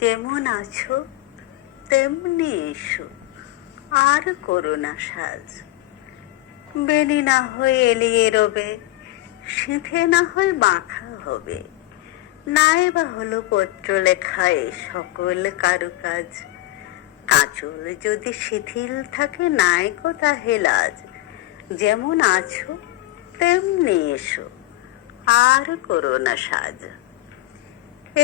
যেমন আছো তেমনি এসো, আর করো না সাজ। বেনি না হয় এলিয়ে রবে, সিঁথে না হয় মাখা হবে, নাই বা হলো পত্র লেখায় সকল কারুকাজ। কাঁচল যদি শিথিল থাকে নাই গো তাহে লাজ। যেমন আছো তেমনি এসো, আর করো না সাজ।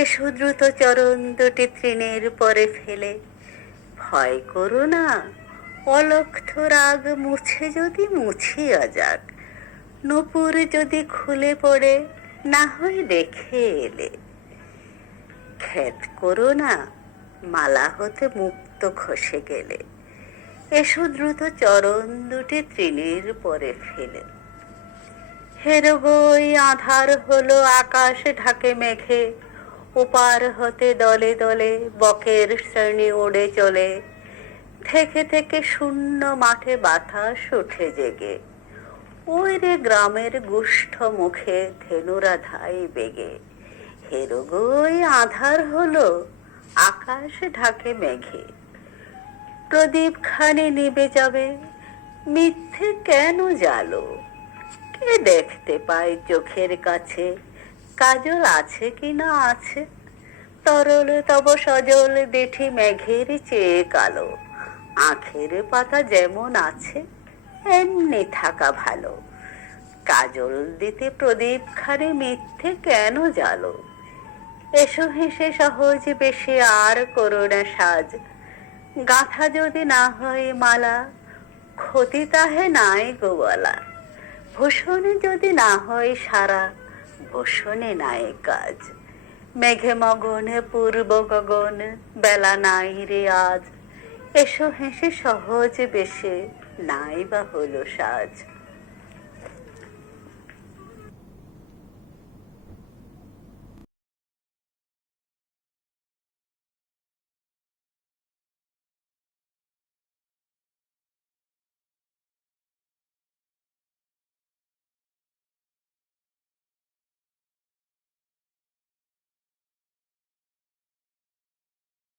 এসো দ্রুত চরণ দুটি তৃণের পরে ফেলে, ভয় করো না অলক্ষ রাগ মুছে যদি মুছিয়া যাক। নূপুর যদি খুলে পড়ে না হয় রেখে এলে, খেদ করো না মালা হতে মুক্ত খসে গেলে। এসো দ্রুত চরণ দুটি তৃণের পরে ফেলে। হেরগই আধার হলো আকাশ ঢাকে মেঘে, ওপার হতে দলে দলে বকের শ্রেণী ওড়ে চলে। থেকে থেকে শূন্য মাঠে বাতাস ওঠে জেগে, ওই রে গ্রামের গুষ্ঠ মুখে ধেনুরা ধাই বেগে। হেরগই আধার হলো আকাশ ঢাকে মেঘে। প্রদীপ খানি নিবে যাবে, মিথ্যে কেন জালো? কে দেখতে পায় চোখের কাছে, কাজল আছে কি না আছে? তরল তব সজল দেখি মেঘের চেয়ে কালো। আখের পাতা যেমন আছে এমনি থাকা ভালো। কাজল দিতে প্রদীপ খানি মিথ্যে কেন জালো? এসো হেসে সহজ বেশি আর করো না সাজ। গাঁথা যদি না হয় মালা, ক্ষতি তাহে নাই গো বলা। ভূষণে যদি না হয় সারা, ভূষণে নাই কাজ। মেঘে মগন পূর্ব গগন, বেলা নাই রে আজ। এসো হেসে সহজ বেশে নাই বা হলো সাজ।